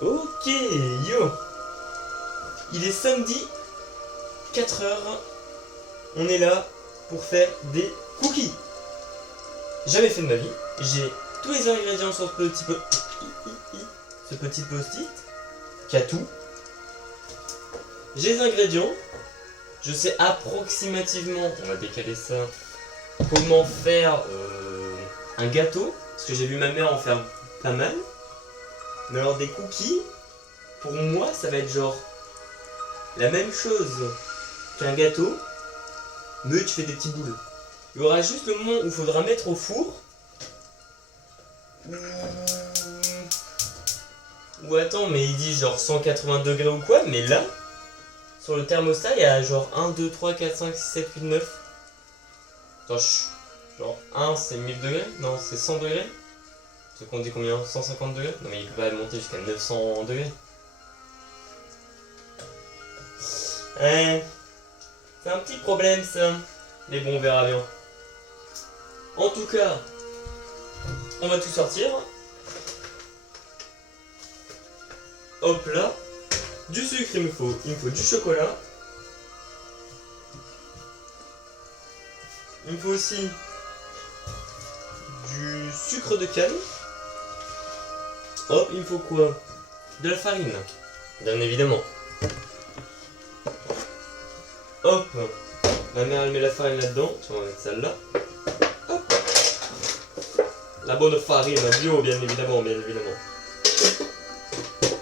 Ok, yo. Il est samedi, 4h. On est là pour faire des cookies. Jamais fait de ma vie. J'ai tous les ingrédients sur ce petit post-it qui a tout. J'ai les ingrédients. Je sais approximativement, on va décaler ça, comment faire un gâteau. Parce que j'ai vu ma mère en faire pas mal. Mais alors des cookies, pour moi ça va être genre la même chose qu'un gâteau, mais tu fais des petits boules. Il y aura juste le moment où il faudra mettre au four. Ou attends, mais il dit genre 180 degrés ou quoi, mais là, sur le thermostat, il y a genre 1, 2, 3, 4, 5, 6, 7, 8, 9. Attends, genre 1 c'est 1000 degrés? Non, c'est 100 degrés? C'est qu'on dit combien? 150 degrés? Non mais il peut pas monter jusqu'à 900 degrés. C'est un petit problème ça. Mais bon, on verra bien. En tout cas, on va tout sortir. Hop là. Du sucre il me faut du chocolat. Il me faut aussi du sucre de canne. Hop, il me faut quoi? De la farine, bien évidemment. Hop, ma mère elle met la farine là-dedans, on va mettre celle-là. Hop, la bonne farine bio, bien évidemment, bien évidemment.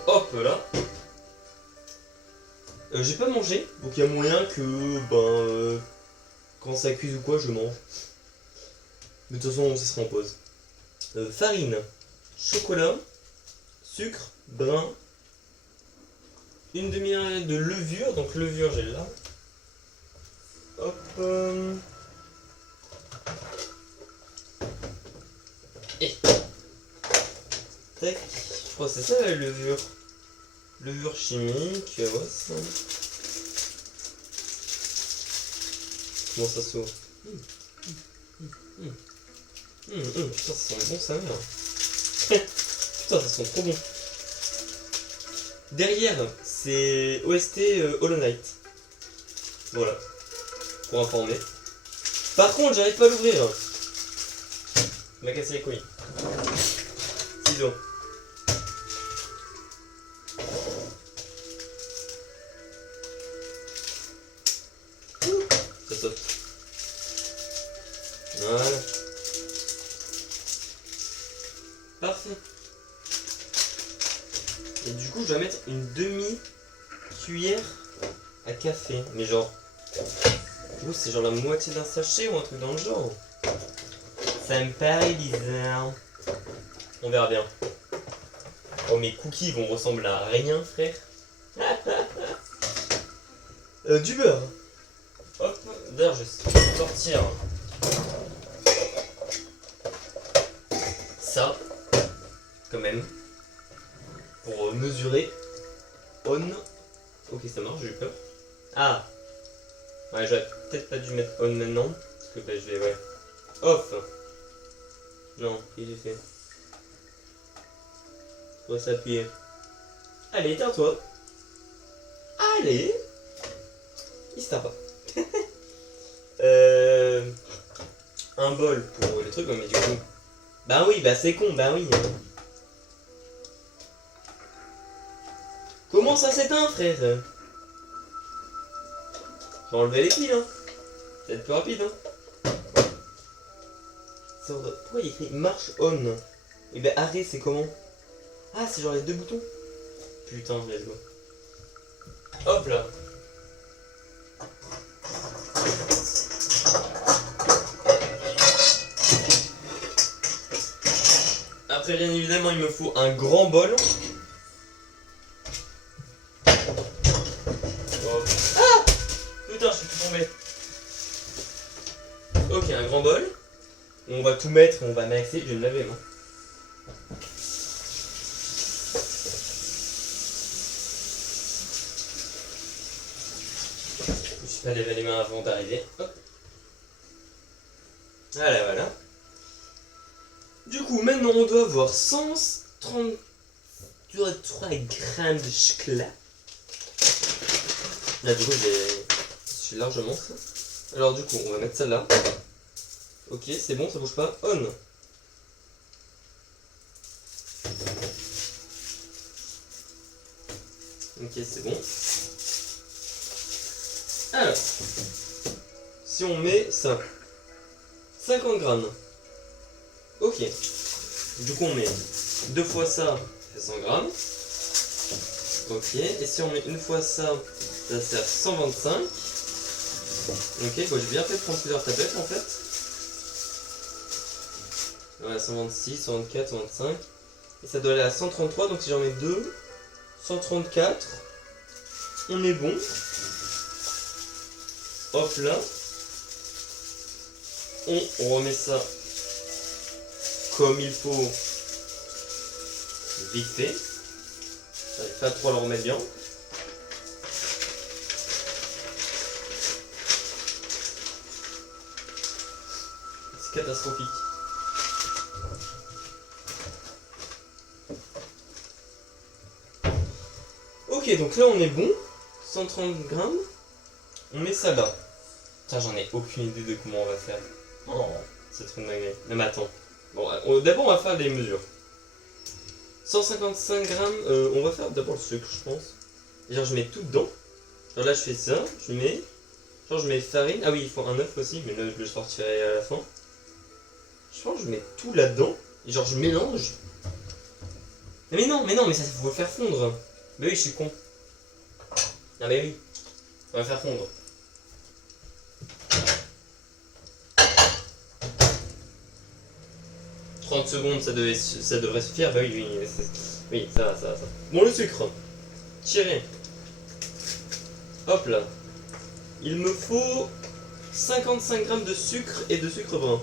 Hop là. J'ai pas mangé, donc il y a moyen que quand ça cuise ou quoi, je mange. Mais de toute façon, ça sera en pause. Farine, chocolat, sucre, brun, une demi-heure de levure, donc levure j'ai là. Hop. Et. Tac. Je crois que c'est ça la levure. Levure chimique, ouais ça. Comment ça s'ouvre? Putain, ça sent bon ça mère. Putain, ça sent trop bon. Derrière, c'est OST Hollow Knight. Voilà. Pour informer. Par contre, j'arrive pas à l'ouvrir. Il m'a cassé les couilles. Ciseaux. Ça saute. Voilà. Parfait. Et du coup, je dois mettre une demi-cuillère à café. Mais genre... Ouh, c'est genre la moitié d'un sachet ou un truc dans le genre. Ça me paraît bizarre. On verra bien. Oh, mes cookies vont ressembler à rien, frère. Du beurre. Hop, d'ailleurs, je vais sortir ça, quand même, pour mesurer. On. Ok, ça marche, j'ai eu peur. Ah. Ouais, j'aurais peut-être pas dû mettre on maintenant, parce que je vais, ouais. Off. Non, qu'est-ce que j'ai fait? On va s'appuyer. Allez, éteins-toi. Allez. Il se tape pas. Un bol pour les trucs, mais du coup... Bah oui, bah c'est con, bah oui. Comment ça s'éteint, frère? Je vais enlever les piles, hein. Ça va être plus rapide, hein. Pourquoi il écrit marche on? Et ben arrêt, c'est comment? Ah, c'est genre les deux boutons. Putain, let's go. Hop là. Après, bien évidemment, il me faut un grand bol. Hop. Ah! Putain, je suis tout tombé. Ok, un grand bol. On va tout mettre, on va mixer. Je vais me laver, moi. Je me suis pas lavé les mains avant d'arriver. Hop. Voilà. Du coup, maintenant on doit avoir 138 3 grammes de chocolat. Là, du coup, je suis largement ça. Alors, du coup, on va mettre ça là. Ok, c'est bon, ça bouge pas. On. Ok, c'est bon. Alors, si on met ça, 50 grammes. Ok. Du coup, on met 2 fois ça, ça fait 100 grammes. Ok. Et si on met une fois ça, ça sert 125. Ok, bon, j'ai bien fait de prendre plusieurs tablettes en fait. Ouais, 126, 124, 125. Et ça doit aller à 133, donc si j'en mets 2, 134. On est bon. Hop là. On remet ça comme il faut. Vite fait. J'arrive pas trop à le remettre bien. C'est catastrophique. Ok, donc là on est bon. 130 grammes. On met ça là. Putain, j'en ai aucune idée de comment on va faire. Oh, c'est trop dingue. Mais attends. Bon, d'abord on va faire les mesures. 155 grammes, on va faire d'abord le sucre, je pense. Genre je mets tout dedans. Genre là je fais ça, je mets. Genre je mets farine. Ah oui, il faut un œuf aussi, mais là je le sortirai à la fin. Je pense que je mets tout là-dedans. Et genre je mélange. Mais non, mais ça faut le faire fondre. Bah oui, je suis con. Ah mais oui. On va faire fondre. « 30 secondes, ça devrait suffire. » Bah oui, oui, ça va. Bon, le sucre. Tiré. Hop là. Il me faut 55 grammes de sucre et de sucre brun.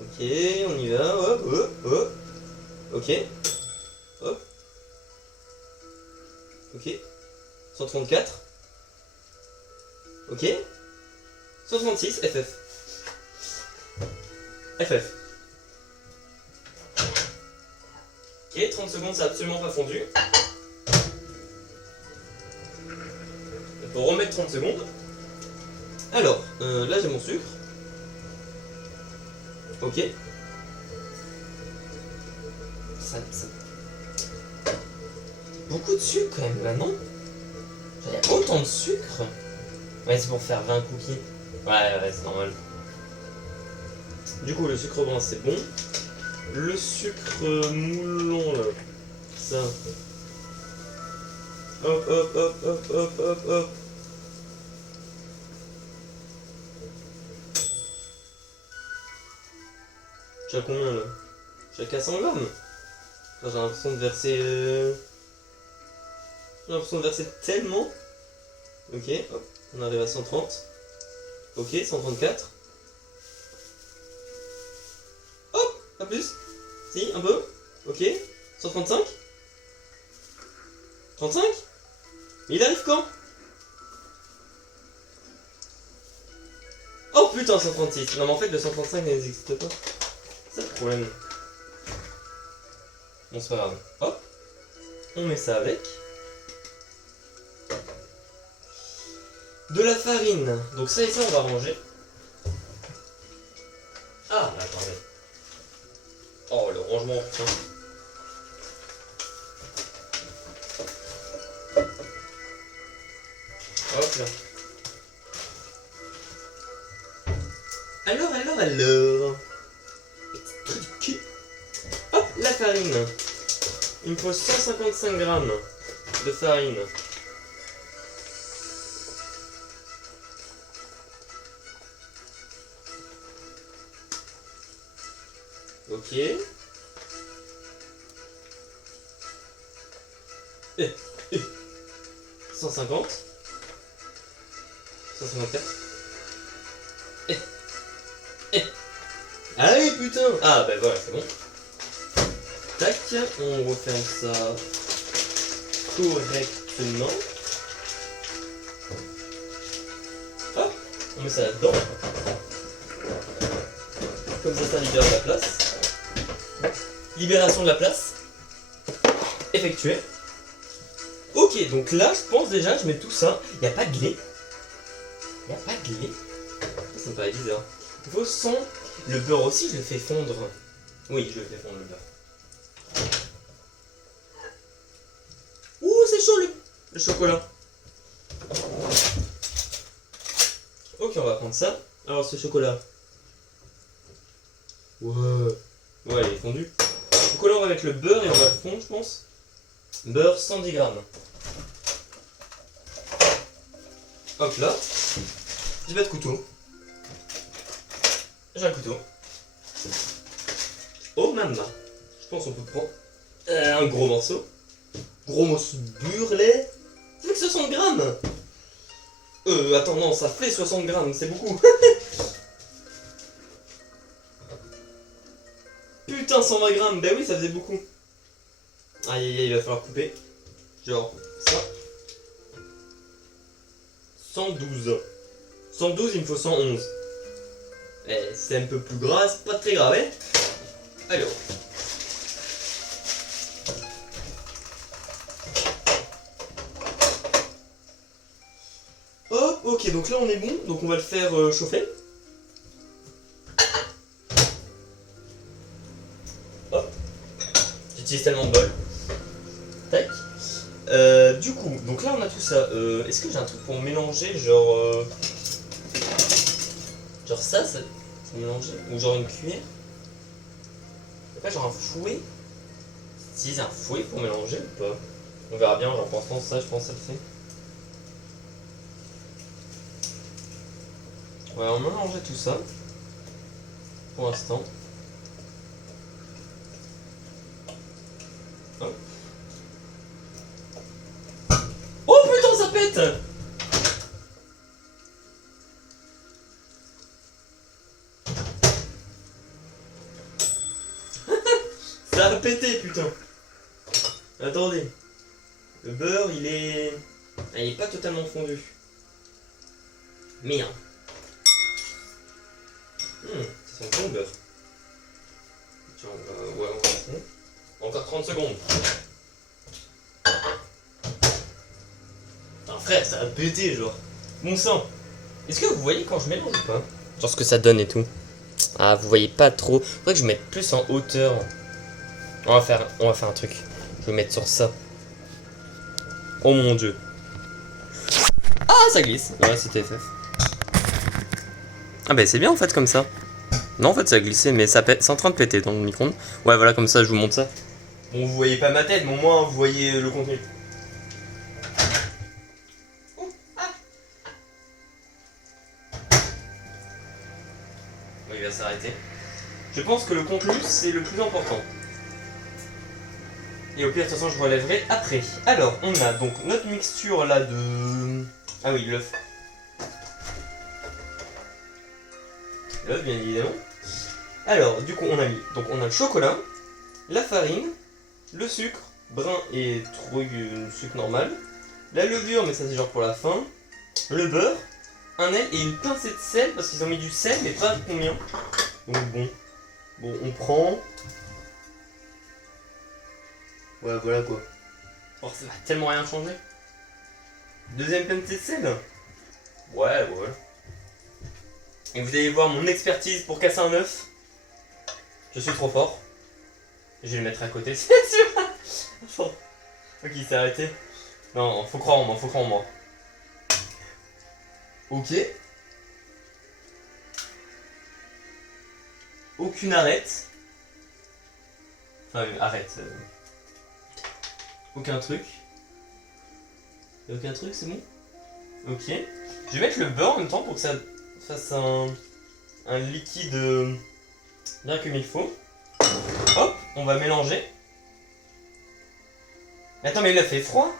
Ok, on y va. Hop. Ok. Hop. Ok. 134. Ok. 136. FF. Ok, 30 secondes, ça n'a absolument pas fondu. Il faut remettre 30 secondes. Alors, là j'ai mon sucre. Ok. Ça... Beaucoup de sucre quand même là, non? Il y a autant de sucre. Ouais, c'est pour faire 20 cookies. Ouais, c'est normal. Du coup, le sucre brun c'est bon. Le sucre moulon là. Ça. Hop. J'ai à combien là? J'ai à 400 grammes. J'ai l'impression de verser. J'ai l'impression de verser tellement. Ok, hop, on arrive à 130. Ok, 134. Hop, pas plus. Si, un peu. Ok, 135. 35. Mais il arrive quand? Oh putain, 136. Non mais en fait le 135 n'existe pas. C'est le problème. Bon, c'est pas grave. Hop, on met ça avec. De la farine. Donc ça et ça on va ranger. Ah, attendez. Oh, le rangement, putain. Hop là. Alors. Petit truc. Hop, la farine. Il me faut 155 grammes de farine. Ok. 150. 154. Allez putain. Ah bah voilà, c'est bon. Tac, on referme ça correctement. met ça là-dedans. Comme ça libère de la place. Libération de la place. Effectuée. Ok, donc là, je pense déjà, je mets tout ça. Il n'y a pas de lait. Il n'y a pas de lait. Ça me paraît bizarre. Il faut 100. Le beurre aussi, je le fais fondre. Oui, je le fais fondre le beurre. Ouh, c'est chaud le chocolat. Ok, on va prendre ça. Alors, ce chocolat. Ouais, il est fondu. Donc là, on va mettre le beurre et on va le fondre, je pense. Beurre 110 grammes. Hop là. J'ai pas de couteau. J'ai un couteau. Oh maman. Je pense qu'on peut prendre un gros morceau. Gros morceau de burlet. Ça fait que 60 grammes. Attends, non, ça fait 60 grammes, c'est beaucoup. Putain, 120 grammes, bah oui, ça faisait beaucoup. Aïe aïe aïe, il va falloir couper. Genre, ça. 112. 112, il me faut 111. Eh, c'est un peu plus gras, c'est pas très grave, hein. Alors. Hop, ok, donc là on est bon, donc on va le faire chauffer. Hop. J'utilise tellement de bol. Tac. Du coup, donc là on a tout ça. Est-ce que j'ai un truc pour mélanger, genre ça mélanger? Ou genre une cuillère? Y'a pas genre un fouet? Utilise un fouet pour mélanger ou pas? On verra bien, genre pour ça, je pense que ça le fait. Ouais, on va mélanger tout ça. Pour l'instant. Hop. Oh putain, ça pète! Ça a pété, putain! Attendez. Le beurre, il est pas totalement fondu. Merde. Ça sent bon le beurre. Tiens, on va essayer. Encore 30 secondes. Putain, frère, ça a pété, genre. Mon sang. Est-ce que vous voyez quand je mélange ou pas? Genre ce que ça donne et tout. Ah, vous voyez pas trop. Faudrait que je mette plus en hauteur. On va faire un truc. Je vais mettre sur ça. Oh mon dieu. Ah, ça glisse. Ouais, c'était FF. Ah bah c'est bien en fait comme ça. Non, en fait ça a glissé, mais ça pète. C'est en train de péter dans le micro-ondes. Ouais, voilà, comme ça je vous montre ça. Bon, vous voyez pas ma tête, mais au moins vous voyez le contenu. Bon, il va s'arrêter. Je pense que le contenu c'est le plus important. Et au pire, de toute façon, je relèverai après. Alors, on a donc notre mixture là de... Ah oui, l'œuf. L'œuf, bien évidemment. Alors, du coup, on a mis... Donc, on a le chocolat, la farine, le sucre, brun et truc, sucre normal, la levure, mais ça c'est genre pour la fin, le beurre, un ail et une pincée de sel, parce qu'ils ont mis du sel, mais pas combien. Donc bon. Bon, on prend... Ouais, voilà quoi. Oh, ça va tellement rien changer. Deuxième pincée de sel. Ouais. Et vous allez voir mon expertise pour casser un œuf. Je suis trop fort. Je vais le mettre à côté, c'est sûr. Ok, il s'est arrêté. Non, faut croire en moi, Ok. Aucune arrête. Enfin, arrête. Aucun truc. Aucun truc, c'est bon? Ok. Je vais mettre le beurre en même temps pour que ça fasse un liquide bien comme il faut. Hop, on va mélanger. Attends, mais il a fait froid?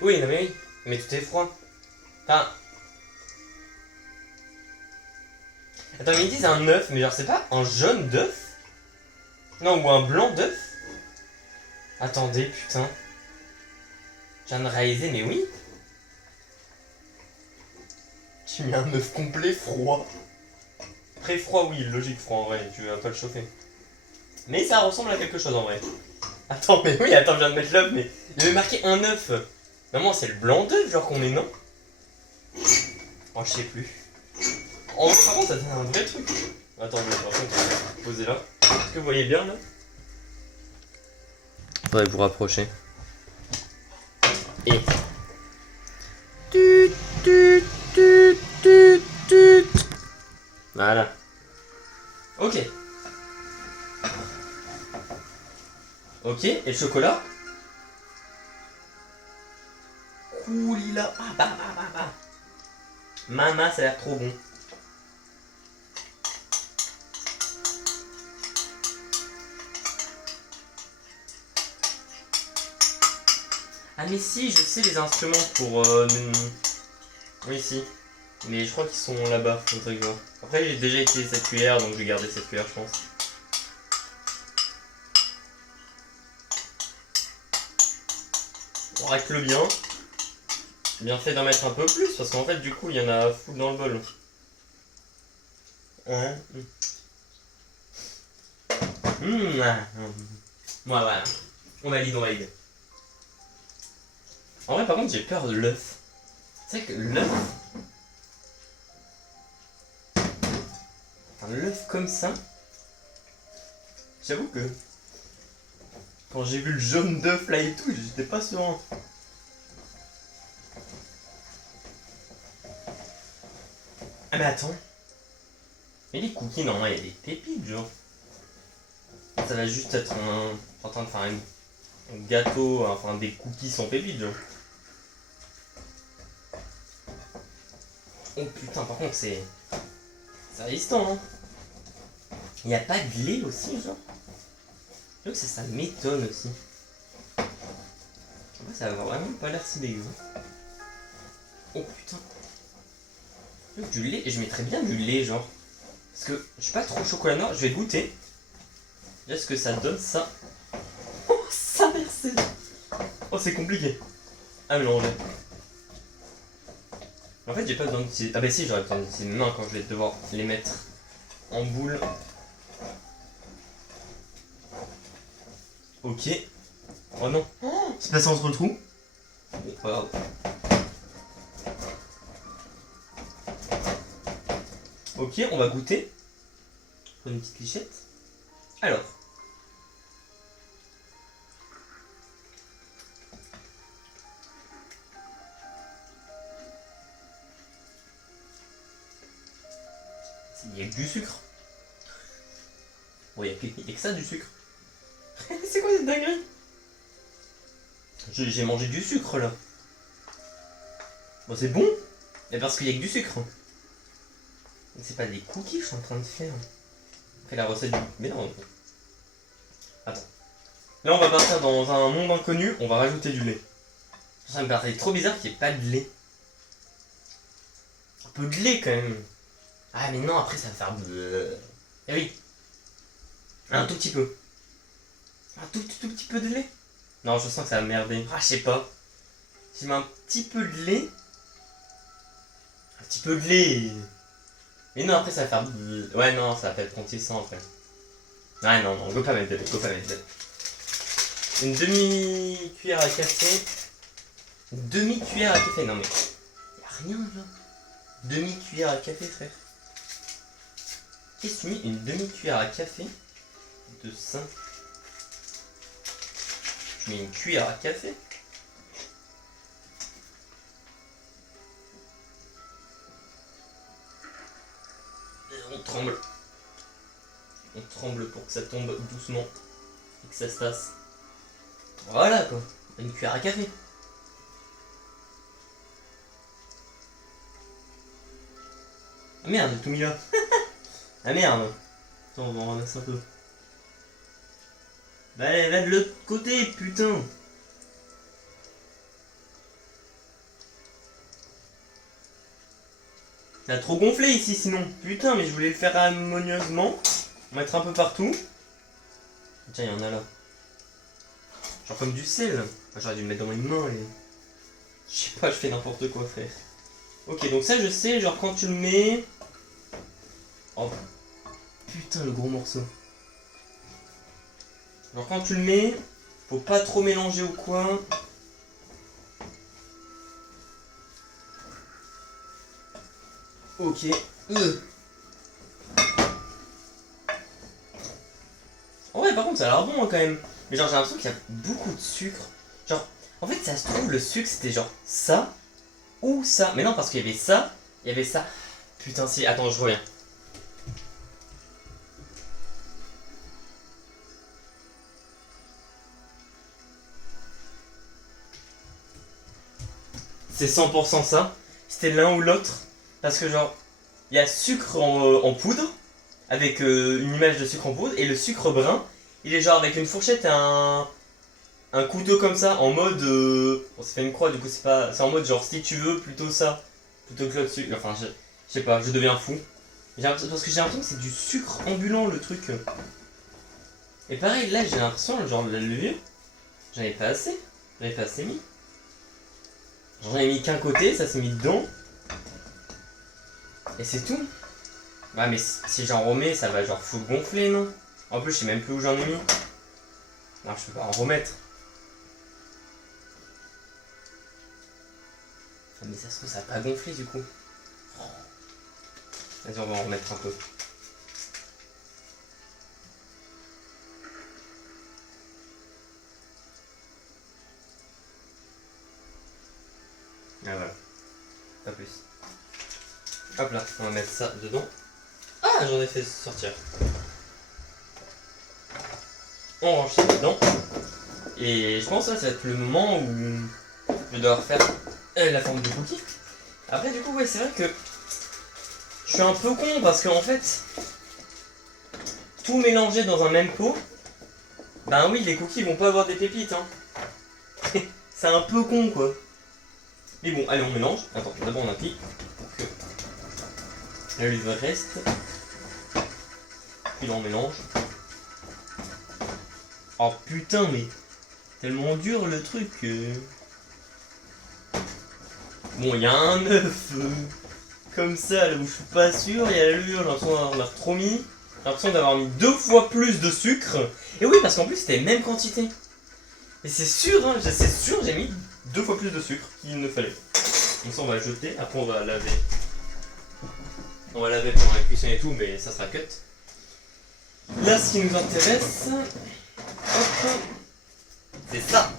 Oui, non mais oui. Mais tout est froid. Enfin... Attends, mais ils disent un œuf, mais genre c'est pas un jaune d'œuf? Non, ou un blanc d'œuf? Attendez, putain. Je viens de réaliser, mais oui. J'ai mis un œuf complet froid. Très froid, oui, logique froid en vrai, tu vas pas le chauffer. Mais ça ressemble à quelque chose en vrai. Attends, mais oui, attends, je viens de mettre l'œuf, mais il y avait marqué un œuf. Maman, c'est le blanc d'œuf, genre qu'on met, non? Oh, je sais plus. En vrai, par contre, ça donne un vrai truc. Attends, je vais poser là. Est-ce que vous voyez bien là? Faudrait vous rapprocher. Et. Voilà. Ok. Ok, et le chocolat? Oulila. Ah bah bah bah bah. Maman, ça a l'air trop bon. Ah mais si, je sais les instruments pour... Oui, si. Mais je crois qu'ils sont là-bas, faudrait que je vois. Après, j'ai déjà utilisé cette cuillère, donc je vais garder cette cuillère, je pense. On racle bien. Bien fait d'en mettre un peu plus, parce qu'en fait, du coup, il y en a full dans le bol. Ouais. Voilà. On valide, on valide. En vrai, par contre, j'ai peur de l'œuf. C'est vrai que l'œuf... Un œuf comme ça... J'avoue que... Quand j'ai vu le jaune d'œuf là et tout, j'étais pas serein. Ah mais attends. Mais les cookies, normalement, il y a des pépites, genre. Ça va juste être un... en train de faire un gâteau, enfin des cookies sans pépites, genre. Oh putain, par contre, c'est résistant, hein. Il n'y a pas de lait aussi, genre. Je trouve que ça m'étonne aussi. En fait, ça va vraiment pas l'air si dégueu. Oh putain. Du lait, et je mettrais bien du lait, genre. Parce que je suis pas trop chocolat noir, je vais goûter. Est-ce que ça donne ça? Oh, ça merci. Oh, c'est compliqué à mélanger. En fait, j'ai pas besoin d'utiliser. Ah, bah si, j'aurais besoin d'utiliser mes mains quand je vais devoir les mettre en boule. Ok. Oh non. Oh, c'est passé entre le trou. Bon, pas grave. Ok, on va goûter. Prendre une petite lichette. Alors. Il y a que du sucre. Bon, il y a que ça du sucre. C'est quoi cette dinguerie? J'ai mangé du sucre là. Bon, c'est bon, mais parce qu'il y a que du sucre. C'est pas des cookies que je suis en train de faire. Après la recette du... Mais non. Attends. Là, on va partir dans un monde inconnu, on va rajouter du lait. Ça me paraît trop bizarre qu'il n'y ait pas de lait. Un peu de lait quand même. Ah, mais non, après ça va faire... Eh oui. Un tout petit peu. Un tout petit peu de lait. Non, je sens que ça va merder. Ah, je sais pas. Si je mets un petit peu de lait... Un petit peu de lait... Mais non, après ça va faire... Ouais, non, ça va être contisant après. Ouais, non, go pas mettre de lait, go pas mettre de lait. Une demi-cuillère à café. Une demi-cuillère à café, non mais... Y'a rien là. Demi-cuillère à café, frère. Qu'est-ce que tu mets une demi-cuillère à café de ça? Tu mets une cuillère à café? On tremble. On tremble pour que ça tombe doucement et que ça se tasse. Voilà quoi, une cuillère à café. Ah merde, j'ai tout mis là. Ah merde. Attends, on va en ramasser un peu. Bah allez, va de l'autre côté, putain. Ça a trop gonflé ici sinon. Putain, mais je voulais le faire harmonieusement. Mettre un peu partout. Tiens, il y en a là. Genre comme du sel. J'aurais dû le mettre dans mes mains. Je sais pas, je fais n'importe quoi, frère. Ok, donc ça je sais, genre quand tu le mets... Oh putain le gros morceau. Genre quand tu le mets, faut pas trop mélanger ou quoi. Ok. En vrai par contre ça a l'air bon hein, quand même. Mais genre j'ai l'impression qu'il y a beaucoup de sucre. Genre, en fait ça se trouve le sucre c'était genre ça ou ça. Mais non parce qu'il y avait ça, il y avait ça. Putain si, attends je reviens. C'est 100% ça. C'était l'un ou l'autre. Parce que genre, il y a sucre en poudre, avec une image de sucre en poudre, et le sucre brun, il est genre avec une fourchette et un couteau comme ça, en mode... Bon, ça fait une croix, du coup c'est pas... C'est en mode genre, si tu veux, plutôt ça, plutôt que l'autre sucre. Enfin, je sais pas, je deviens fou. Parce que j'ai l'impression que c'est du sucre ambulant, le truc. Et pareil, là, j'ai l'impression, genre, la levure, j'en ai pas assez. J'en ai pas assez mis. J'en ai mis qu'un côté, ça s'est mis dedans. Et c'est tout. Bah mais si j'en remets, ça va genre full gonfler, non? En plus, je sais même plus où j'en ai mis. Non, je peux pas en remettre. Ah, mais ça se trouve, ça va pas gonfler du coup. Vas-y, on va en remettre un peu. Ah voilà. Pas plus. Hop là, on va mettre ça dedans. Ah, j'en ai fait sortir. On range ça dedans. Et je pense que ça va être le moment où je vais devoir faire la forme de cookie. Après, du coup, ouais, c'est vrai que je suis un peu con parce qu'en fait, tout mélanger dans un même pot, ben oui, les cookies vont pas avoir des pépites, hein. C'est un peu con, quoi. Mais bon, allez, on mélange. Attends, d'abord on applique pour que la levure reste. Puis là, on mélange. Oh putain, mais tellement dur le truc. Bon, il y a un œuf comme ça, là où je suis pas sûr. Il y a la levure, j'ai l'impression d'en avoir trop mis. J'ai l'impression d'avoir mis 2 fois plus de sucre. Et oui, parce qu'en plus, c'était la même quantité. Et c'est sûr, hein, c'est sûr, j'ai mis 2 fois plus de sucre qu'il ne fallait. Donc ça, on va le jeter. Après, on va laver. On va laver pendant la cuisson et tout, mais ça sera cut. Là, ce qui nous intéresse, hop, c'est ça.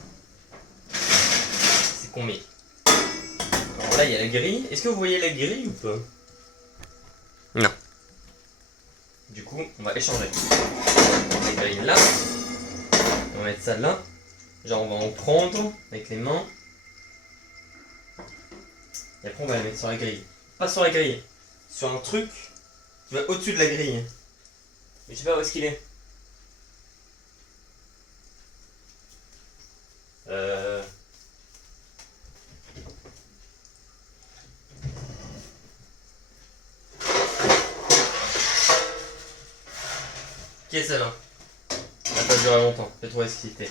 C'est combien? Alors là, il y a la grille. Est-ce que vous voyez la grille ou pas? Non. Du coup, on va échanger. La grille là. On va mettre ça là. Genre, on va en prendre avec les mains. Et après, on va la mettre sur la grille. Pas sur la grille. Sur un truc qui va au-dessus de la grille. Mais je sais pas où est-ce qu'il est. Qui est celle-là? Ça va pas durer longtemps. Je vais trouver ce qu'il était.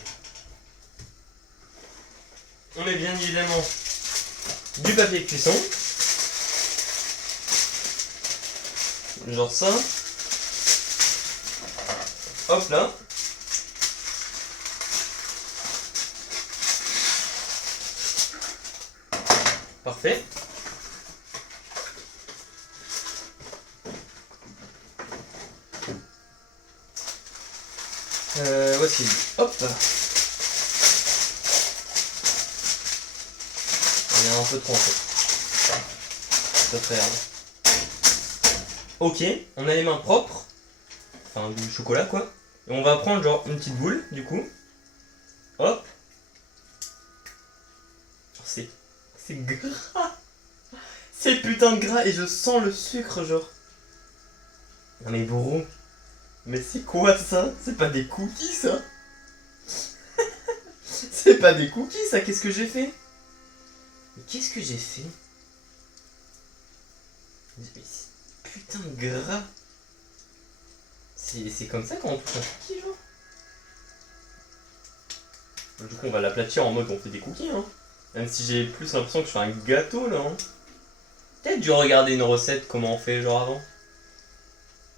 On met bien évidemment du papier de cuisson. Genre ça. Hop là. Parfait. Où est-ce qu'il est? Hop. Il y en a un peu trop en fait. Ça ferait rien. Ok, on a les mains propres. Enfin du chocolat quoi. Et on va prendre genre une petite boule du coup. Hop. C'est gras. C'est putain de gras et je sens le sucre genre. Non mais bro. Mais c'est quoi ça? C'est pas des cookies ça? C'est pas des cookies ça, qu'est-ce que j'ai fait? Mais qu'est-ce que j'ai fait? Mais c'est putain de gras. C'est comme ça quand on touche un cookie genre? Du coup on va l'aplatir en mode on fait des cookies hein. Même si j'ai plus l'impression que je fais un gâteau là hein. peut-être dû regarder une recette, comment on fait genre avant.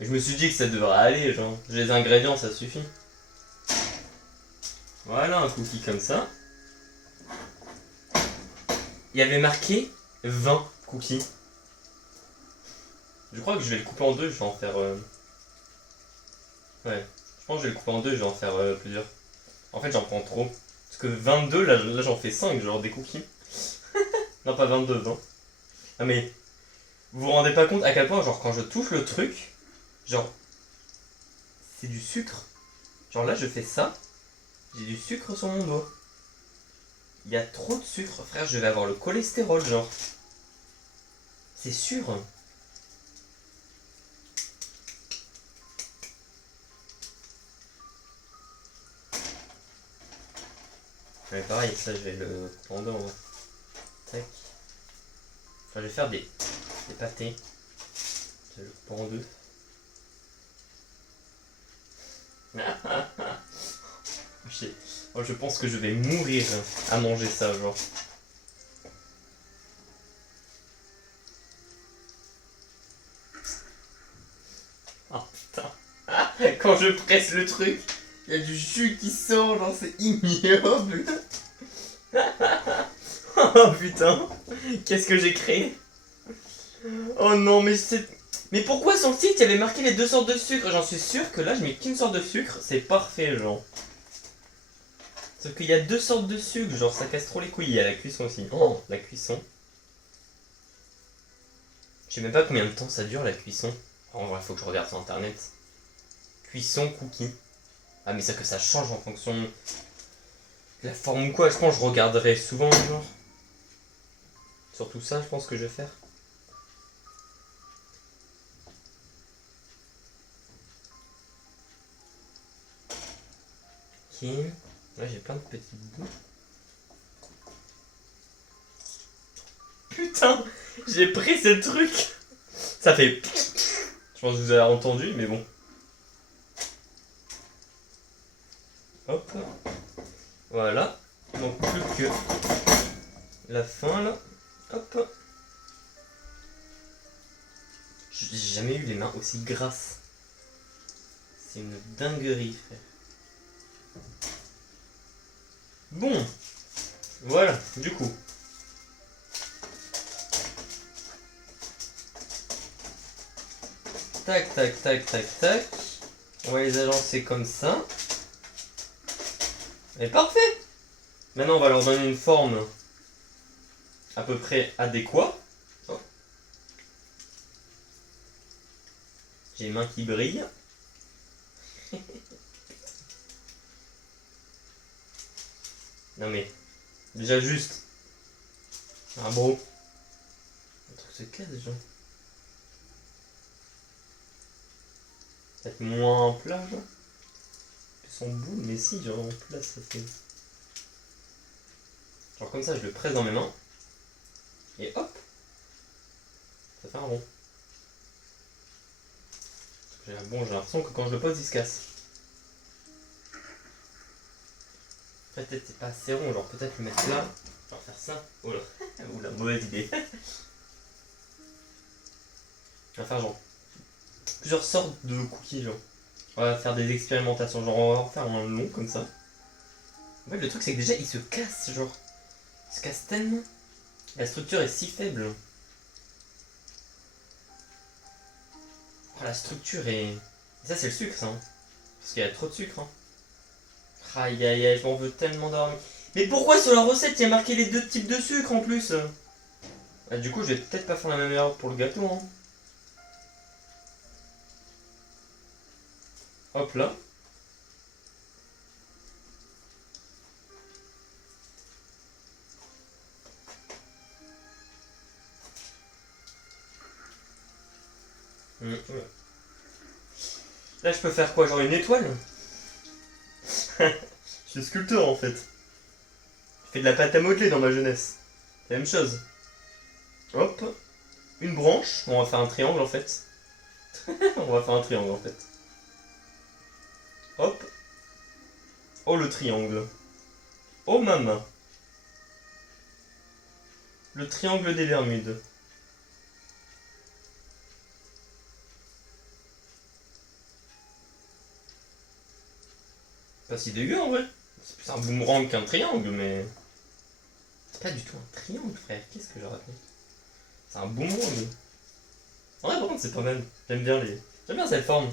Et je me suis dit que ça devrait aller, genre. J'ai les ingrédients, ça suffit. Voilà, un cookie comme ça. Il y avait marqué 20 cookies. Je crois que je vais le couper en deux, je vais en faire... Ouais, je pense que je vais le couper en deux, je vais en faire plusieurs. En fait, j'en prends trop. Parce que 22, là j'en fais 5, genre des cookies. Non, pas 22, non. Ah mais, vous vous rendez pas compte à quel point, genre, quand je touche le truc, genre, c'est du sucre. Genre là, je fais ça, j'ai du sucre sur mon doigt. Il y a trop de sucre, frère, je vais avoir le cholestérol, genre. C'est sûr. Mais pareil, ça, je vais le prendre en vrai. Tac. Enfin, je vais faire des pâtés. Je vais le couper en deux. Je pense que je vais mourir à manger ça, genre. Oh putain. Quand je presse le truc, il y a du jus qui sort, genre c'est ignoble. Oh putain. Qu'est-ce que j'ai créé? Oh non, mais c'est... Mais pourquoi sur le site il y avait marqué les deux sortes de sucre? J'en suis sûr que là je mets qu'une sorte de sucre, c'est parfait, genre. Sauf qu'il y a deux sortes de sucre, genre ça casse trop les couilles. Il y a la cuisson aussi. Oh, la cuisson. Je sais même pas combien de temps ça dure la cuisson. En vrai, faut que je regarde sur internet. Cuisson cookie. Ah, mais ça que ça change en fonction de la forme ou quoi. Je pense que je regarderai souvent, genre. Surtout ça, je pense que je vais faire. Ok. Là, j'ai plein de petits bouts. Putain, j'ai pris ce truc. Ça fait... Je pense que vous avez entendu, mais bon. Hop. Voilà. Donc plus que la fin, là. Hop. J'ai jamais eu les mains aussi grasses. C'est une dinguerie, frère. Bon. Voilà, du coup. Tac, tac, tac, tac, tac. On va les agencer comme ça. Et parfait. Maintenant, on va leur donner une forme à peu près adéquate. Oh. J'ai les mains qui brillent. Non mais, déjà juste. Un bro. Le truc se casse déjà. Peut-être moins plat, genre. Son boule, mais si, genre en plat, ça fait. Genre comme ça, je le presse dans mes mains. Et hop. Ça fait un rond. Bon, j'ai l'impression que quand je le pose, il se casse. Peut-être c'est pas assez rond, genre peut-être le mettre là. Genre faire ça. Oh là. Oula, mauvaise idée. On va faire genre plusieurs sortes de cookies, genre. On va faire des expérimentations, genre on va en faire un long comme ça. En fait, le truc c'est que déjà il se casse, genre. Il se casse tellement. La structure est si faible. Oh, la structure est. Et ça c'est le sucre, ça. Hein. Parce qu'il y a trop de sucre. Hein. Aïe aïe aïe, je m'en veux tellement dormir. Mais pourquoi sur la recette il y a marqué les deux types de sucre en plus? Ah, du coup, je vais peut-être pas faire la même erreur pour le gâteau. Hein. Hop là. Là, je peux faire quoi? Genre une étoile? Je suis sculpteur en fait. Je fais de la pâte à modeler dans ma jeunesse. C'est la même chose. Hop. Une branche. Bon, on va faire un triangle en fait. On va faire un triangle en fait. Hop. Oh le triangle. Oh maman. Le triangle des Bermudes. pas si dégueu en vrai. C'est plus un boomerang qu'un triangle, mais... C'est pas du tout un triangle, frère. Qu'est-ce que j'ai raté? C'est un boomerang. En vrai, par contre, c'est pas mal. J'aime bien J'aime bien cette forme.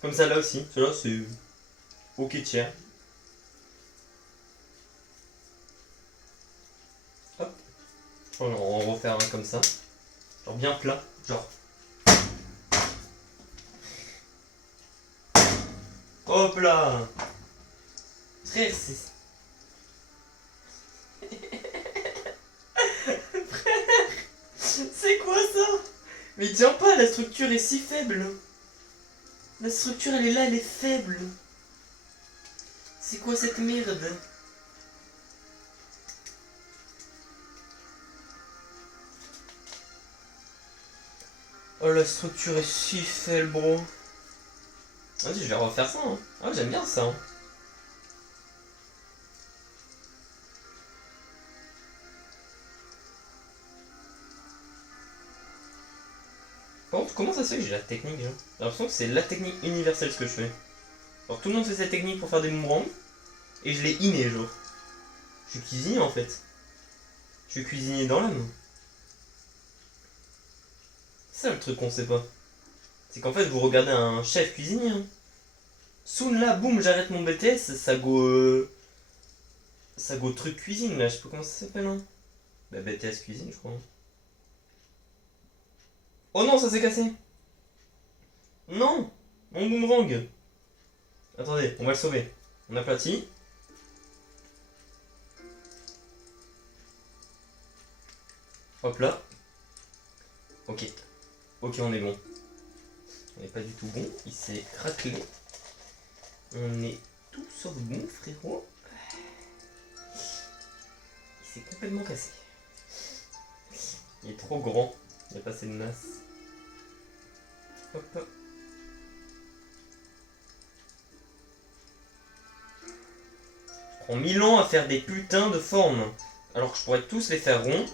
Comme ça là aussi. Celui-là, c'est... ok tiers. Hop. On va refaire un comme ça. Genre bien plat. Genre... Hop là. Frère, c'est... C'est quoi ça? Mais tiens pas, la structure est si faible. La structure elle est là, elle est faible. C'est quoi cette merde? Oh la structure est si faible bro. Vas-y je vais refaire ça hein. Ah j'aime bien ça hein. Par contre comment ça se fait que j'ai la technique genre? J'ai l'impression que c'est la technique universelle ce que je fais. Alors tout le monde fait cette technique pour faire des boomerangs. Et je l'ai inné genre. Je suis cuisinier en fait. Je suis cuisinier dans l'âme. C'est ça le truc qu'on sait pas. C'est qu'en fait vous regardez un chef cuisinier hein. Soon là, boum, j'arrête mon BTS, ça go... ça go truc cuisine là, je sais pas comment ça s'appelle hein. Bah BTS cuisine je crois. Oh non, ça s'est cassé. Non, mon boomerang. Attendez, on va le sauver. On aplatit. Hop là. Ok. Ok, on est bon. On n'est pas du tout bon, il s'est craquelé. On est tout sauf bon, frérot. Il s'est complètement cassé. Il est trop grand. Il n'y a pas assez de masse. Hop. Je prends 1000 ans à faire des putains de formes. Alors que je pourrais tous les faire ronds.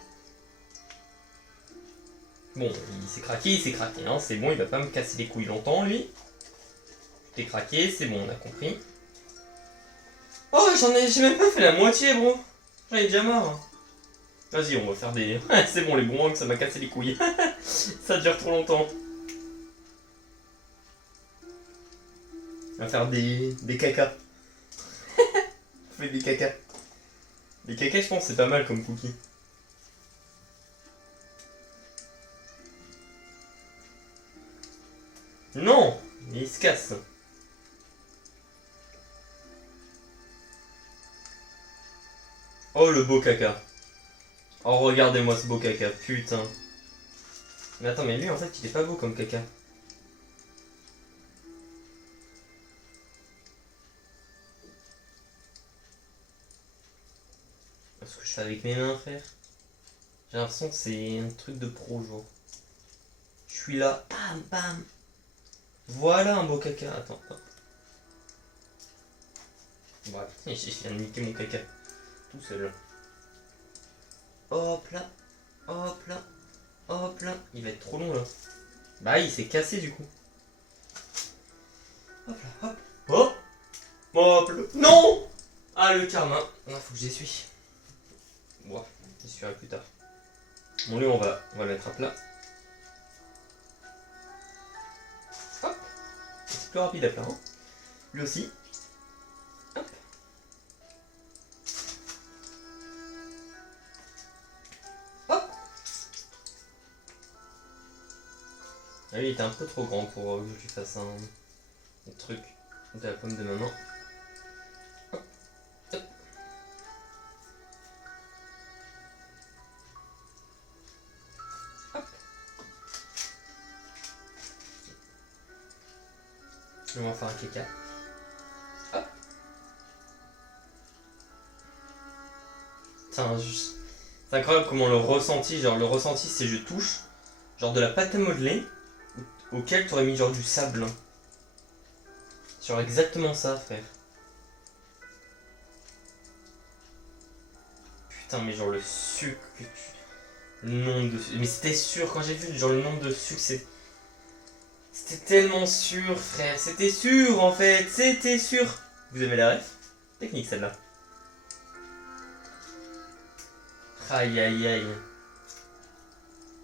Bon, il s'est craqué, hein. C'est bon, il va pas me casser les couilles longtemps, lui. T'es craqué, c'est bon, on a compris. Oh, j'ai même pas fait la moitié, bro. J'en ai déjà marre. Vas-y, on va faire des... c'est bon, les boomerangs, ça m'a cassé les couilles. Ça dure trop longtemps. On va faire des caca. On fait des caca. Les caca, je pense, c'est pas mal comme cookie. Non, il se casse. Oh, le beau caca. Oh, regardez-moi ce beau caca, putain. Mais attends, mais lui, en fait, il est pas beau comme caca. Ce que je fais avec mes mains, frère. J'ai l'impression que c'est un truc de pro, genre. Je suis là, bam, bam. Voilà un beau caca. Attends, hop. Voilà, je viens de niquer mon caca. Tout seul. Hop là, hop là, hop là. Il va être trop long là. Bah il s'est cassé du coup. Hop là, hop. Oh, hop là. Non. Ah le karma. Ah, faut que j'essuie. Bon, j'essuierai plus tard. Bon lui on va le mettre à plat. Hop. C'est plus rapide à plat. Hein. Lui aussi. Hop. Hop. Ah lui il était un peu trop grand pour que je lui fasse un truc de la paume de ma main. Hop. Hop. Hop. On va faire un caca. Hop. C'est incroyable comment le ressenti, genre le ressenti c'est je touche genre de la pâte à modeler auquel tu aurais mis genre du sable. Genre exactement ça frère. Putain mais genre le sucre que tu... Le nombre de... Mais c'était sûr quand j'ai vu genre le nombre de sucre c'était tellement sûr frère. C'était sûr en fait. C'était sûr. Vous avez la ref? Technique celle-là. Aïe aïe aïe.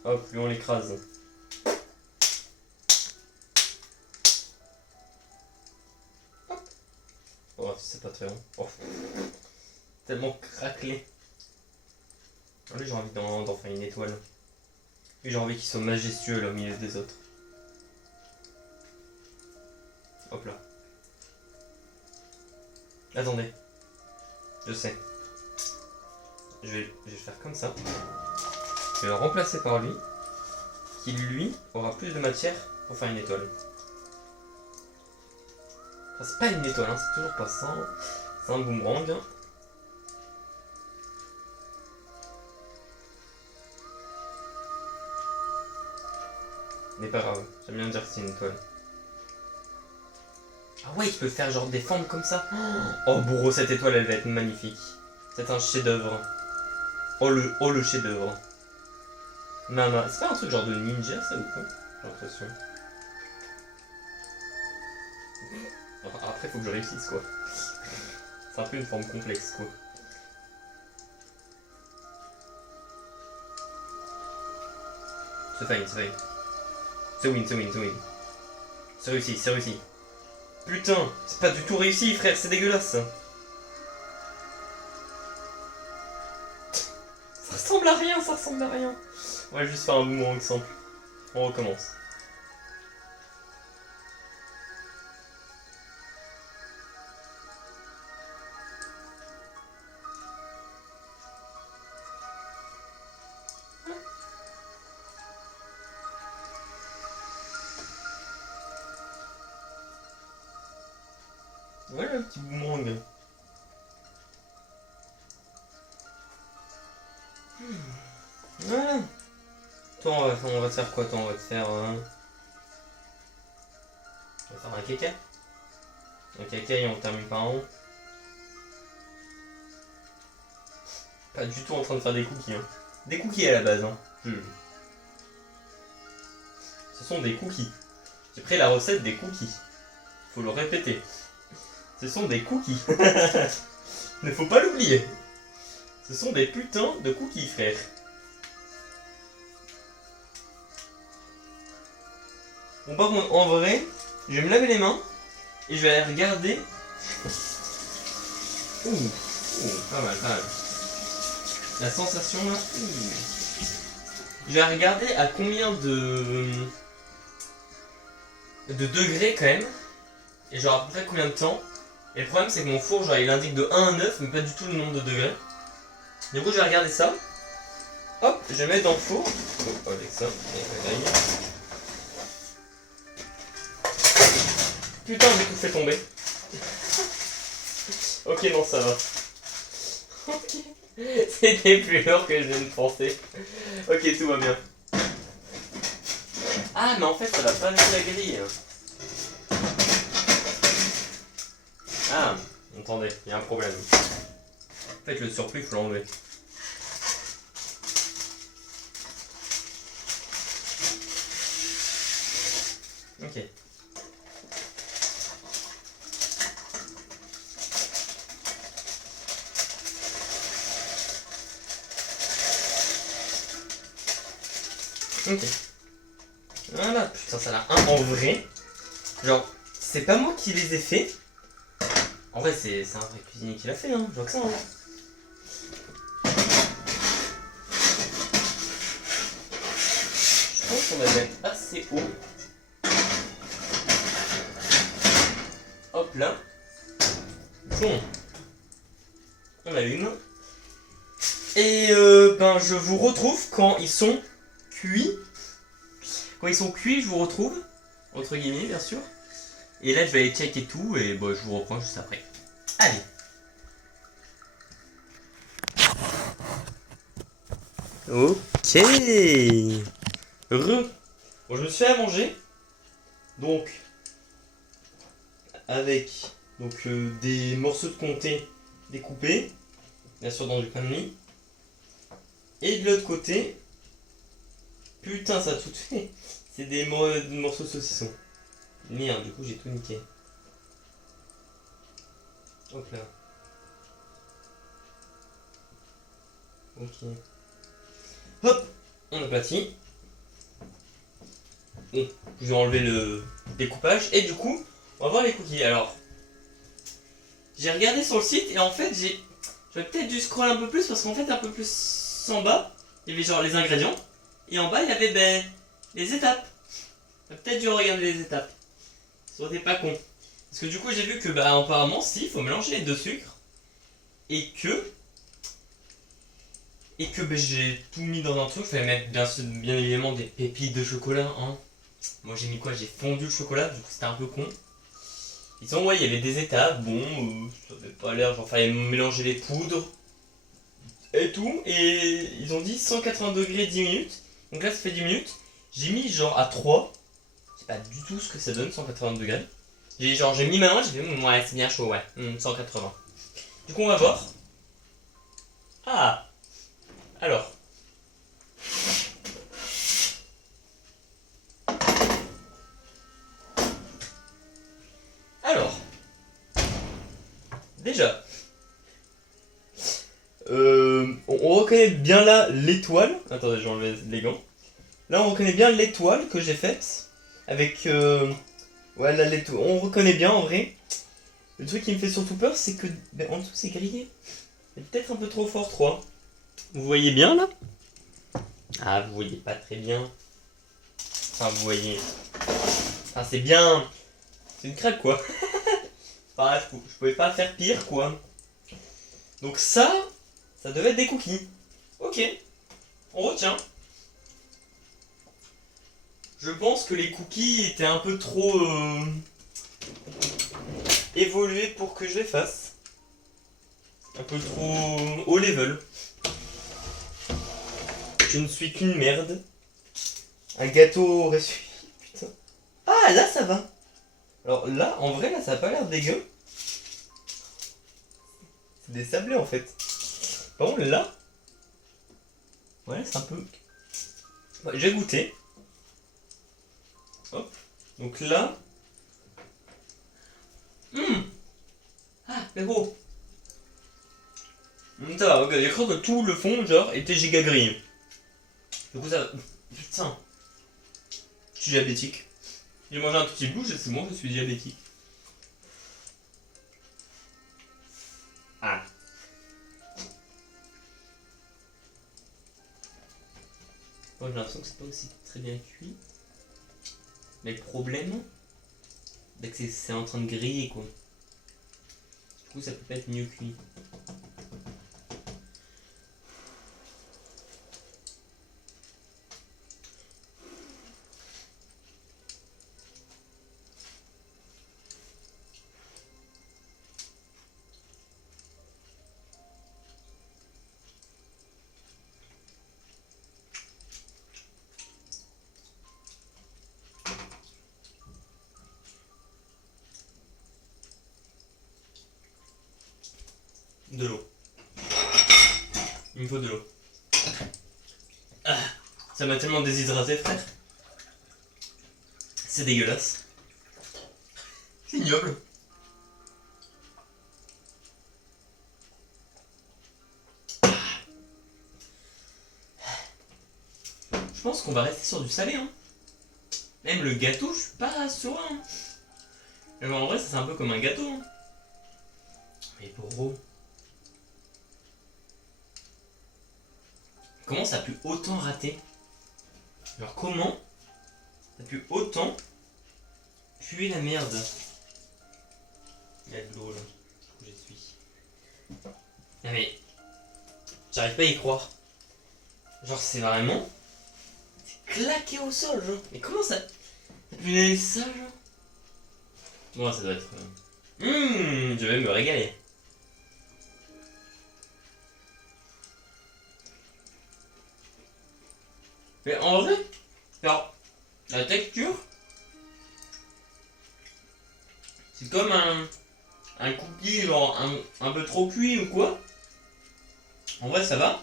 Hop, lui on l'écrase. Hop. Oh, c'est pas très bon. Oh. Tellement craquelé. Lui j'ai envie d'en faire une étoile. Lui j'ai envie qu'il soit majestueux là au milieu des autres. Hop là. Attendez. Je sais. Je vais faire comme ça. Je vais le remplacer par lui. Qui lui aura plus de matière pour faire une étoile. Enfin, c'est pas une étoile, hein, c'est toujours pas ça. C'est un boomerang. Mais pas grave, j'aime bien dire que c'est une étoile. Ah ouais, il peut faire genre des formes comme ça. Oh bourreau, cette étoile elle va être magnifique. C'est un chef-d'œuvre. Oh le chef-d'œuvre. Mama, c'est pas un truc genre de ninja ça ou quoi? J'ai l'impression. Après faut que je réussisse quoi. C'est un peu une forme complexe quoi. C'est fine, c'est fine. C'est win, c'est win, c'est win. C'est réussi, c'est réussi. Putain, c'est pas du tout réussi frère, c'est dégueulasse. Ça ressemble à rien, ça ressemble à rien. On va juste faire un boomerang simple. On recommence. Voilà le petit boomerang. Voilà. Toi on va te faire quoi? Toi on va te faire on va faire un caca. Un caca et on termine par un rond. Pas du tout en train de faire des cookies hein. Des cookies à la base hein. Ce sont des cookies. J'ai pris la recette des cookies. Faut le répéter. Ce sont des cookies. Ne faut pas l'oublier. Ce sont des putains de cookies, frère. Bon, par contre, en vrai, je vais me laver les mains et je vais aller regarder. Ouh, pas mal, pas mal. La sensation là. Ouh. Je vais regarder à combien de degrés quand même. Et genre à peu près combien de temps. Et le problème c'est que mon four genre il indique de 1 à 9 mais pas du tout le nombre de degrés. Du coup je vais regarder ça. Hop, je vais mettre dans le four. Oh, avec ça. Putain j'ai tout fait tomber. Ok non ça va. Ok. C'était plus lourd que je ne pensais. Ok tout va bien. Ah mais en fait ça va pas avec la grille. Ah, attendez, il y a un problème. En fait, le surplus, il faut l'enlever. Ok. Ok. Voilà, putain, ça l'a un en vrai. Genre, c'est pas moi qui les ai faits. En vrai, c'est un vrai cuisinier qui l'a fait, hein. Je vois que ça, hein. Je pense qu'on va mettre assez haut. Hop là. Bon. On allume. Et ben, je vous retrouve quand ils sont cuits. Quand ils sont cuits, je vous retrouve. Entre guillemets, bien sûr. Et là, je vais aller checker tout et bon, je vous reprends juste après. Allez. Ok. Bon, je me suis fait à manger. Donc, avec des morceaux de comté découpés, bien sûr dans du pain de mie. Et de l'autre côté, putain, ça a tout fait. C'est des morceaux de saucisson. Merde, du coup, j'ai tout niqué. Hop là. Ok. Hop, on aplatit. Bon, je vais enlever le découpage. Et du coup, on va voir les cookies. Alors, j'ai regardé sur le site et en fait, j'aurais peut-être dû scroller un peu plus parce qu'en fait, un peu plus en bas, il y avait genre les ingrédients. Et en bas, il y avait les étapes. J'aurais peut-être dû regarder les étapes. Ça aurait été pas con. Parce que du coup, j'ai vu que, apparemment, si, il faut mélanger les deux sucres. Et que j'ai tout mis dans un truc. Il fallait mettre bien évidemment des pépites de chocolat. Hein. Moi, j'ai mis quoi? J'ai fondu le chocolat, du coup, c'était un peu con. Ils ont, ouais, il y avait des étapes. Bon, ça avait pas l'air. Genre, fallait mélanger les poudres et tout. Et ils ont dit 180 degrés 10 minutes. Donc là, ça fait 10 minutes. J'ai mis genre à 3. Je sais pas du tout ce que ça donne, 180 degrés. J'ai mis ma main, j'ai fait, ouais, c'est bien chaud, ouais, 180. Du coup, on va voir. Ah, alors. Alors. Déjà. On reconnaît bien là l'étoile. Attendez, je vais enlever les gants. Là, on reconnaît bien l'étoile que j'ai faite. Avec. Ouais, là, l'étoile. On reconnaît bien en vrai. Le truc qui me fait surtout peur, c'est que. En dessous, c'est grillé. C'est peut-être un peu trop fort, 3. Vous voyez bien là? Ah, vous voyez pas très bien. Enfin, vous voyez. Enfin, c'est bien. C'est une crêpe quoi. Enfin, je pouvais pas faire pire quoi. Donc, ça devait être des cookies. Ok, on retient. Je pense que les cookies étaient un peu trop évolués pour que je les fasse. Un peu trop haut level. Je ne suis qu'une merde. Un gâteau aurait suffi. Putain. Ah, là ça va. Alors là, en vrai, là ça a pas l'air dégueu. C'est des sablés en fait. Par contre, là. Ouais, c'est un peu. Ouais, j'ai goûté. Hop. Donc là. Ah, mais gros. Ça va, ok, j'ai cru que tout le fond, genre, était giga grillé. Du coup, ça. Putain. Je suis diabétique. J'ai mangé un tout petit bout, c'est bon, je suis diabétique. Ah. Moi, j'ai l'impression que c'est pas aussi très bien cuit. Mais le problème, c'est que c'est en train de griller, quoi. Du coup, ça peut pas être mieux cuit. De l'eau. Il me faut de l'eau. Ah, ça m'a tellement déshydraté, frère. C'est dégueulasse. C'est ignoble. Je pense qu'on va rester sur du salé, hein. Même le gâteau, je suis pas sûr, hein. Mais en vrai, ça c'est un peu comme un gâteau, hein. Mais bro. Comment ça a pu autant rater? Genre, comment ça a pu autant puer la merde? Il y a de l'eau là. J'essuie. Non mais. J'arrive pas à y croire. Genre, c'est vraiment. C'est claqué au sol, genre. Mais comment ça. Ça pu donner ça, genre? Bon, ça doit être. Je vais me régaler. Mais en vrai, alors, la texture, c'est comme un cookie genre un peu trop cuit ou quoi. En vrai, ça va.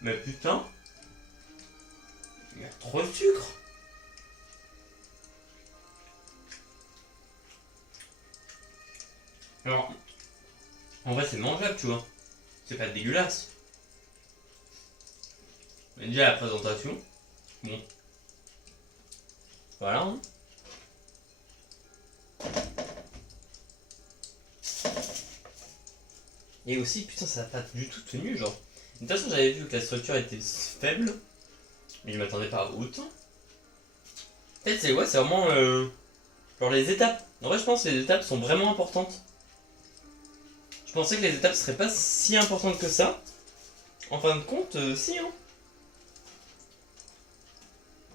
Mais putain, il y a trop de sucre. Alors, en vrai, c'est mangeable, tu vois. C'est pas dégueulasse. Mais déjà, la présentation. Bon. Voilà. Hein. Et aussi, putain, ça n'a pas du tout tenu, genre. De toute façon, j'avais vu que la structure était faible. Mais je m'attendais pas à autant. Peut-être, c'est ouais, c'est vraiment. Genre les étapes. En vrai, je pense que les étapes sont vraiment importantes. Je pensais que les étapes seraient pas si importantes que ça. En fin de compte, si, hein.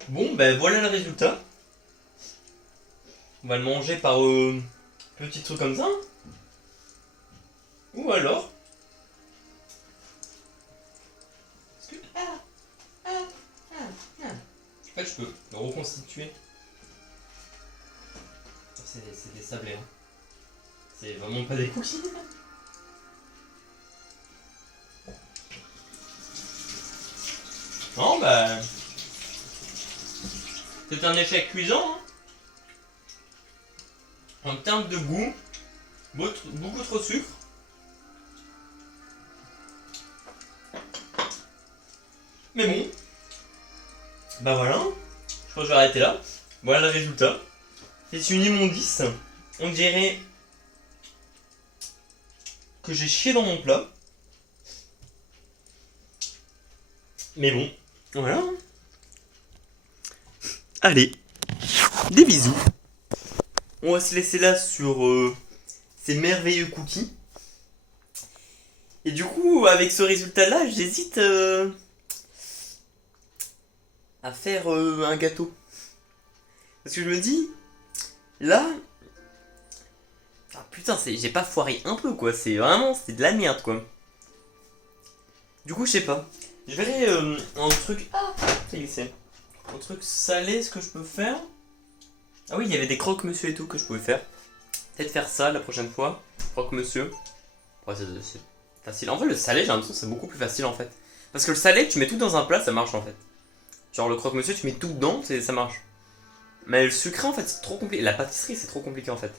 Bon, ben voilà le résultat. On va le manger par petits trucs comme ça. Ou alors. En fait, je peux le reconstituer. C'est des sablés, hein. C'est vraiment pas des cookies. Non, bah. C'est un échec cuisant, hein. En termes de goût, beaucoup trop de sucre. Mais bon. Bah voilà. Je crois que je vais arrêter là. Voilà le résultat. C'est une immondice. On dirait que j'ai chié dans mon plat. Mais bon. Voilà. Allez. Des bisous. On va se laisser là sur ces merveilleux cookies. Et du coup, avec ce résultat-là, j'hésite à faire un gâteau. Parce que je me dis, là... Ah putain, j'ai pas foiré un peu quoi, c'est de la merde quoi. Du coup, je sais pas. Je verrai un truc... Ah, c'est glissé. Un truc salé, ce que je peux faire. Ah oui, il y avait des croque-monsieur et tout que je pouvais faire. Peut-être faire ça la prochaine fois. Croque-monsieur. Ouais, c'est facile. En vrai, le salé, j'ai l'impression que c'est beaucoup plus facile en fait. Parce que le salé, tu mets tout dans un plat, ça marche en fait. Genre le croque-monsieur, tu mets tout dedans, ça marche. Mais le sucré, en fait, c'est trop compliqué. La pâtisserie, c'est trop compliqué en fait.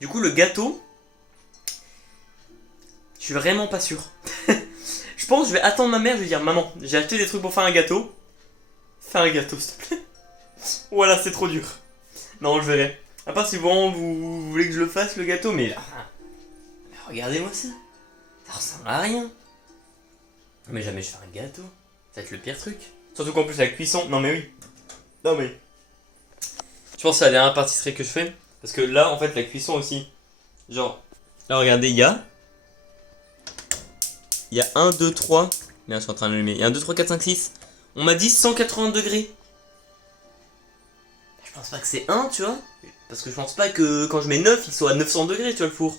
Du coup, le gâteau, je suis vraiment pas sûr. Je pense que je vais attendre ma mère, je vais dire maman, j'ai acheté des trucs pour faire un gâteau. Fais un gâteau, s'il te plaît. Voilà, c'est trop dur. Non, je verrai. À part si vous voulez que je le fasse, le gâteau, mais regardez-moi ça. Ça ressemble à rien. Mais jamais je fais un gâteau. Ça va être le pire truc. Surtout qu'en plus, la cuisson. Non, mais oui. Non, mais. Je pense que c'est la dernière pâtisserie que je fais. Parce que là, en fait, la cuisson aussi. Genre. Là, regardez, il y a 1, 2, 3. Merde, je suis en train de l'allumer. Il y a 1, 2, 3, 4, 5, 6. On m'a dit 180 degrés. Je pense pas que c'est 1, tu vois. Parce que je pense pas que quand je mets 9, il soit à 900 degrés, tu vois, le four.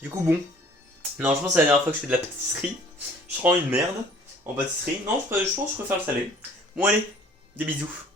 Du coup, bon. Non, je pense que c'est la dernière fois que je fais de la pâtisserie. Je rends une merde en pâtisserie. Non, je pense que je préfère le salé. Bon, allez, des bisous.